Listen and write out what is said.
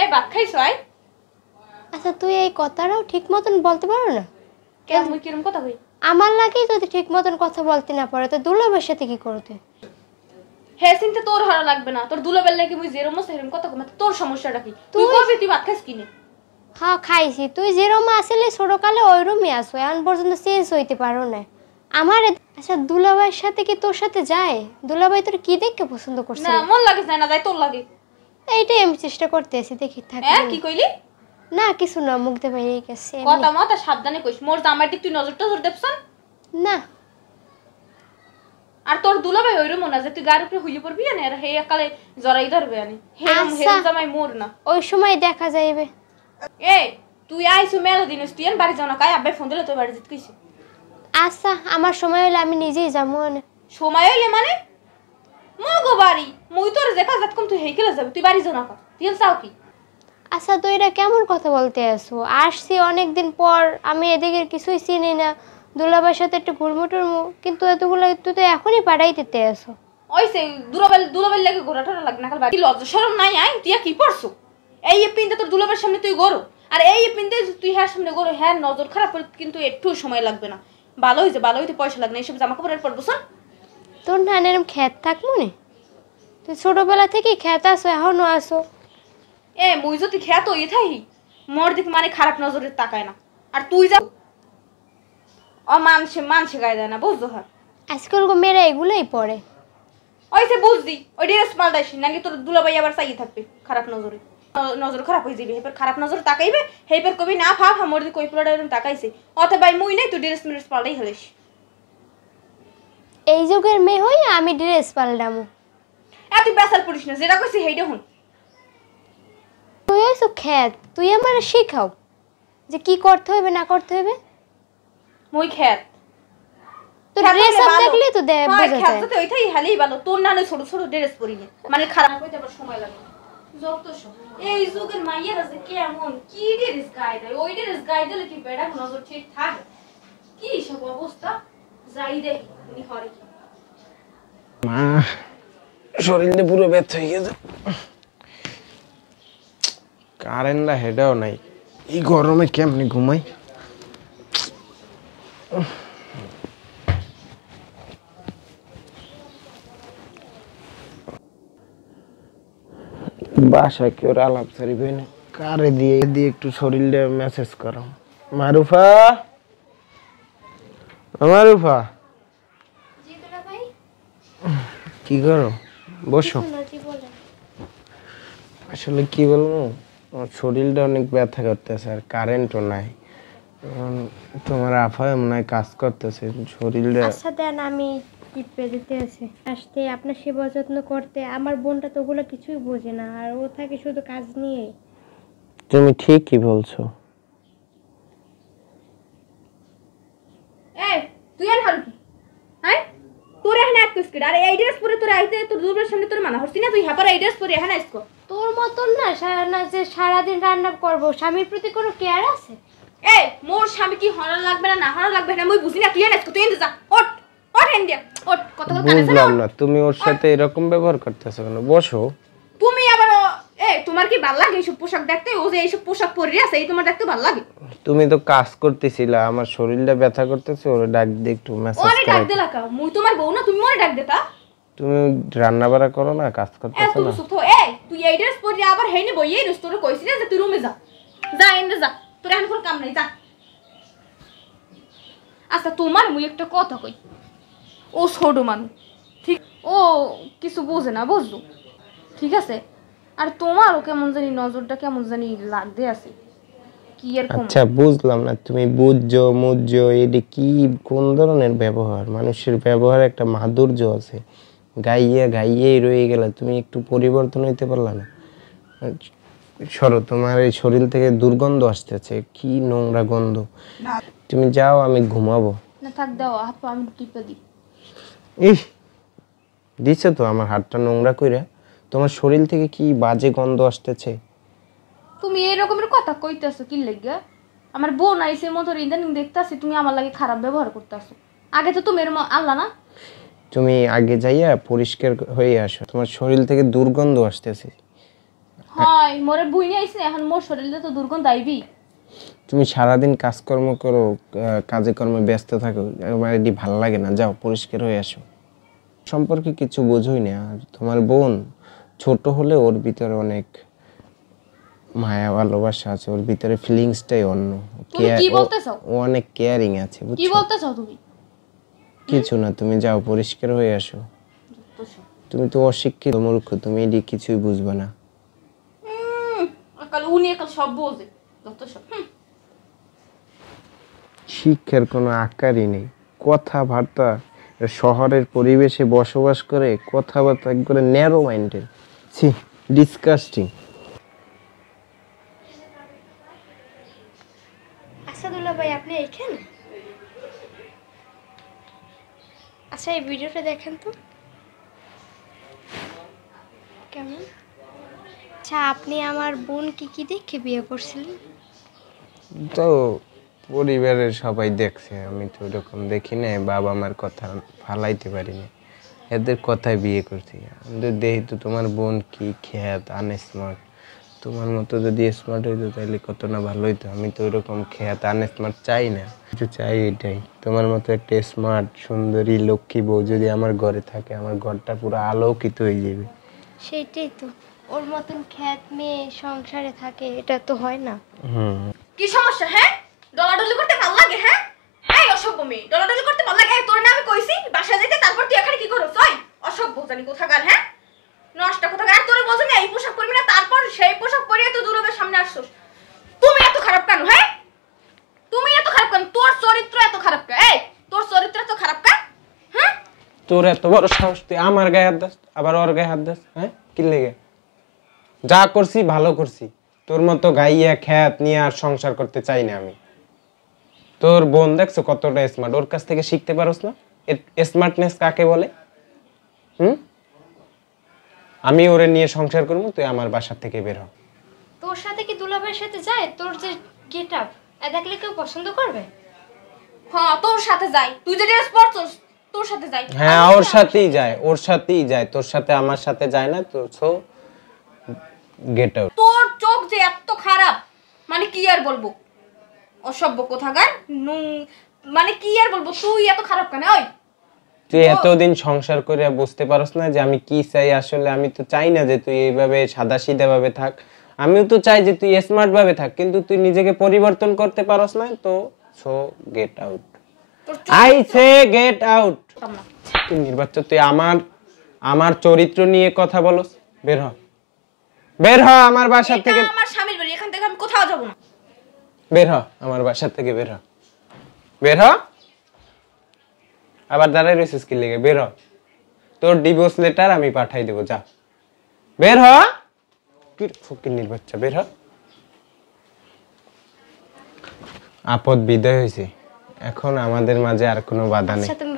এই ভাত খাইছো আই? আচ্ছা তুই এই কথাটাও ঠিক মতন বলতে পারো না? কেন মুই কিরম কথা কই? আমার লাগে যদি ঠিক মতন কথা বলতে না পারে তো দুলাভাইয়ের সাথে কি করতে? হে চিন্তা তোর হারা লাগবে না, তোর দুলাবেল লাগি মুই যেরম সেরম কথা কই, তোর সমস্যাটা কি? তুই কবি তুই ভাত খাইস কিনে? হ্যাঁ খাইছি, তুই যেরকম আসলে ছোটকালে ওইরকমই আসো, এখন পর্যন্ত চেঞ্জ হইতে পারো না। আমার আচ্ছা দুলাভাইয়ের সাথে কি তোর সাথে যায়? দুলাভাই তোর কি দেখে পছন্দ করছে? না মন লাগে যায় না যায় তোর লাগে। এইটাই আমি চেষ্টা করতে আছি, দেখি থাকি। হ্যাঁ কি কইলি? না কিছু না, মুখ দিয়ে বেরিয়ে গেছে। কথা মত সাবধানে কইস, মোর জামাইটি তুই নজর টজর দেবছন না। আর তোর দুলাভাই ওইরম না যে তুই গায়ের উপরে হইয়ে পড়বি না, আর হে একালে জড়াই ধরবে আনি। হেরম হেরম জামাই মোর না। ওই সময় দেখা যাইবে। এই তুই আইছু মেলা দিনস, তুই এন বাড়ি যাও না, কাই আব্বাই ফোন দিলে তুই বাড়ি যেতে কইছি। আচ্ছা আমার সময় হলে আমি নিজেই যাবো না। সময় হইলে মানে মগো বাড়ি মুই তোর দেখা যাত কম তুই হেইকেলে যাবি, তুই বাড়ি যাও না কা তুই চাও কি? আচ্ছা তুই এটা কেমন কথা বলতে আসো? আসছি অনেকদিন পর, আমি এদিকে কিছুই চিনি না, দুলাভাইয়ের সাথে একটু ঘুরমু টুরমু, কিন্তু এতগুলো তুই তো এখনই পাঠাই দিতে আসো। ওই সে দুলাবেল লাগে ঘোরাটা লাগে না, কাল বাড়ি লজ্জা শরম নাই আই তুই কি পড়ছো? এই পিনতে তোর দুলাবের সামনে তুই গরো, আর এই পিনতে তুই হ্যাঁ সামনে গরো, হ্যাঁ নজর খারাপ করে কিন্তু একটু সময় লাগবে না। ভালো হইতে পয়সা লাগবে না, এইসব জামা কাপড়ের পর বসন। তোর না এরম খ্যাত থাক মনে, তুই ছোটবেলা থেকেই খ্যাত আসো, এখনো আসো। এ মুই যদি খ্যাত হয়ে থাকি মোর দিক মানে খারাপ নজরে তাকায় না, আর তুই যা মানসে গায়ে দেয় না, বুঝছো? হ্যাঁ আজকাল মেয়েরা এগুলোই পড়ে। ওই সে বুঝদি ওই ড্রেস পাল্টাইস নাকি তোর দুলাভাই আবার চাইয়ে থাকবে খারাপ নজরে, নজর খারাপ হয়ে যাবে, হেপার খারাপ নজরে তাকাইবে, হেপার কবি না ভাব আমার দিকে কই পোলাটা এরকম তাকাইছে, অথবা মুই নাই তুই ড্রেস পাল্টাই হেলিস। এই যুগের মেয়ে হই আমি ড্রেস পাল্টামু? তুই বেসাল পড়িস না, যেটা কইছি সেইটা হুন। তুই হইছো খ্যাত, তুই আমার শেখাও যে কি করতে হবে না করতে হবে। মুই খ্যাত তো ড্রেস আপ দেখলে তো দে বোঝা যায়। খ্যাত তো ওইটাই হালেই ভালো, তোর না ছোট ছোট ড্রেস পরিনি মানে খারাপ হইতে আবার সময় লাগে। যত এই যুগের মাইয়েরা যে কেমন কি ড্রেস গায়ে দেয়, ওই ড্রেস গায়ে দিলে কি বেড়া নজর ঠিক থাকে? কি সব অবস্থা যাই রে উনি হরে কি মা, শরীরে পুরো ব্যথা হয়ে গেছে, কারেন্টটা হেডাও নাই, এই গরমে কেমনি ঘুমাই। বাসায় কেউ আলাপ সারি পাই না, কারে দিয়ে দিয়ে একটু শরীরটা মেসেজ করো। মারুফা, মারুফা কি করো? বসো। আসলে কি বলবো, আমার শরীরটা অনেক ব্যথা করতেছে আর কারেন্টও নাই, তোমার আফা মনে হয় কাজ করতেছে শরীরটা। আচ্ছা দেন আমি টিপে দিতে আছে আসতে আপনার সেবা যত্ন করতে, আমার বোনটা তো ওগুলো কিছুই বোঝে না, আর ও থাকে শুধু কাজ নিয়ে। তুমি ঠিকই বলছো। এই তুই আর হারু কি হ্যাঁ তোর এখানে এক কুস্কিট, আর এই ড্রেস পরে তোর আইতে তোর দুর্বের সামনে তোর মানা হচ্ছে না, তুই হাপার এই ড্রেস পরে এখানে আইসকো। তোর মতন না না যে সারাদিন রান্না করবো, স্বামীর প্রতি কোনো কেয়ার আছে? এই মোর স্বামী কি হরার লাগবে না হরার লাগবে না মুই বুঝি না, তুই এনে তুই এনে যা, ওঠ ওঠ এনে ওঠ, কত কথা কানে বুঝলাম না তুমি ওর সাথে এরকম ব্যবহার করতেছো কেন? বসো। তুমি আবার তোমার কি ভালো লাগে এইসব পোশাক দেখতে? ও যে এইসব পোশাক পরে আছে এই তোমার দেখতে ভালো লাগে? তুমি তো কাজ করতেছিলা, আমার শরীরটা ব্যথা করতেছে, ওরে ডাক দে একটু মেসেজ ওরে ডাক করে। দে লাগা, মুই তোমার বউ না, তুমি মোরে ডাক দেতা? তুমি রান্না বাড়া করো না, কাজ করতেছো তুই না? সুতো তুই এই ড্রেস পরে আবার হেনে বইয়ে রেস্টুরেন্টে কইছিস যে তুই রুমে যা, যা এনে যা, তোর এখন কোনো কাম নাই, যা। আচ্ছা তোমার মুই একটা কথা কই, ও ছোট মানুষ ঠিক, ও কিছু বোঝে না বুঝলো, ঠিক আছে? আর তোমারও কেমন জানি নজরটা কেমন জানি লাগতে আছে কি এরকম। আচ্ছা বুঝলাম না, তুমি বুঝছো মুঝছো এটি কি কোন ধরনের ব্যবহার? মানুষের ব্যবহার একটা মাধুর্য আছে, গাইয়ে গাইয়েই রয়ে গেলে তুমি একটু পরিবর্তন হইতে পারলা না? সরো, তোমার এই শরীর থেকে দুর্গন্ধ আসতেছে, কি নোংরা গন্ধ। তুমি যাও, আমি ঘুমাবো। না থাক দাও হাত পা আমি টিপে দিই। ইস, দিছো তো আমার হাতটা নোংরা কইরা, তোমার শরীর থেকে কি বাজে গন্ধ আসতেছে। তুমি এই রকমের কথা কইতেছো কি লাগা? আমার বোন আইছে মতো ইদানিং দেখতাছি তুমি আমার লাগে খারাপ ব্যবহার করতেছো, আগে তো তুমি এরকম আল্লাহ না। তুমি আগে যাইয়া পরিষ্কার হয়ে আসো, তোমার শরীর থেকে দুর্গন্ধ আসতেছে। হ হয় মোরে বুইনি আইছে এখন মোর শরীরে তো দুর্গন্ধ আইবি। তুমি সারাদিন কাজকর্ম করো, কাজে কর্মে ব্যস্ত থাকো, আমার এটি ভালো লাগে না। যাও পরিষ্কার হয়ে আসো। সম্পর্কে কিছু বোঝোই না। আর তোমার বোন ছোট হলে ওর ভিতরে অনেক মায়া ভালোবাসা আছে, ওর ভিতরে ফিলিংসটাই অন্য। তুমি কি বলতেছো? ও অনেক কেয়ারিং আছে, কি বুঝছো? বলতেছো তুমি? কিছু না, তুমি যাও পরিষ্কার হয়ে আসো। তুমি তো অশিক্ষিত মূর্খ, তুমি এটি কিছুই বুঝবে না। কাল উনি কাল সব বোঝে যত সব। শিক্ষার কোনো আকারই নেই, কথাবার্তা শহরের পরিবেশে বসবাস করে কথাবার্তা একবারে ন্যারো মাইন্ডেড। ছি, ডিসকাস্টিং। আচ্ছা দুলাভাই আপনি এখানে? আচ্ছা এই ভিডিওটা দেখেন তো কেমন। আচ্ছা আপনি আমার বোন কি দেখে বিয়ে করছিলেন? তো পরিবারের সবাই দেখছে, আমি তো ওরকম দেখি না, বাবা মার কথা ফালাইতে পারিনি, এদের কথায় বিয়ে করছি। আমি তো দেখি তো তোমার বোন কি খ্যাত, আনস্মার্ট। তোমার মতো যদি স্মার্ট হইতো তাহলে কত না ভালো হইতো। আমি তো ওইরকম খ্যাত আনস্মার্ট চাই না, কিছু চাই এটাই, তোমার মতো একটা স্মার্ট সুন্দরী লক্ষ্মী বউ যদি আমার ঘরে থাকে, আমার ঘরটা পুরো আলোকিত হয়ে যাবে। সেইটাই তো, ওর মতন খ্যাত মেয়ে সংসারে থাকে, এটা তো হয় না। কি সমস্যা? হ্যাঁ ডলাডলি করতে ভালো লাগে? হ্যাঁ এই অসভ্য মেয়ে, ডলাডলি করতে ভালো লাগে? তোর না আমি কইছি বাসা যেতে, তারপর তুই এখানে কি করছ? ওই অসভ্য জানি কোথাকার। হ্যাঁ নষ্ট কোথাকার। তোরে বলছি না এই পোশাক পরবি না, তারপর সেই পোশাক পরিয়ে তো দুলাবের সামনে আসছস। তুমি এত খারাপ কেন? হ্যাঁ তুমি এত খারাপ কেন? তোর চরিত্র এত খারাপ কেন? এই তোর চরিত্র এত খারাপ কেন? হ্যাঁ তোর এত বড় সাহস, তুই আমার গায়ে হাত দাস, আবার ওর গায়ে হাত দাস? হ্যাঁ কি লেগে? যা করছি ভালো করছি, তোর মতো গাইয়া খ্যাত নিয়ে আর সংসার করতে চাই না আমি। তোর বোন দেখছো কতটা স্মার্ট, ওর কাছ থেকে শিখতে পারোস না স্মার্টনেস কাকে বলে? আমি ওরে নিয়ে সংসার করবো, তুই আমার বাসা থেকে বের হ। তোর সাথে কি দুলাভাইয়ের সাথে যায়? তোর যে গেট আপ এ দেখলে কেউ পছন্দ করবে? হ্যাঁ তোর সাথে যাই, তুই যে ড্রেস পরছস তোর সাথে যাই। হ্যাঁ ওর সাথেই যায়, ওর সাথেই যায়, তোর সাথে আমার সাথে যায় না তো। So get out. তোর চোখ যে এত খারাপ, মানে কি আর বলবো, অসভ্য কোথাকার। মানে কি আর বলবো, তুই এত খারাপ কেন? ওই তুই এতদিন সংসার করে বুঝতে পারস না যে আমি কি চাই আসলে? আমি তো চাই না যে তুই এইভাবে সাদাসিধা ভাবে থাক, আমিও তো চাই যে তুই স্মার্ট ভাবে থাক, কিন্তু তুই নিজেকে পরিবর্তন করতে পারস না তো। So get out, I say get out. তুই নির্বাচন, তুই আমার চরিত্র নিয়ে কথা বলস? বের হ, বের হ আমার বাসা থেকে। আমার স্বামীর বাড়ি, এখান থেকে আমি কোথাও যাব না। বের হ আমার বাসা থেকে, বের হ, বের হ। আবার দাঁড়াই রয়েছিস কি লেগে? বের হ, তোর ডিভোর্স লেটার আমি পাঠাই দেবো, যা বের হ। কি ফকিন্নির বাচ্চা, বের হ। আপদ বিদায় হয়েছে, এখন আমাদের মাঝে আর কোনো বাধা নেই। আচ্ছা তুমি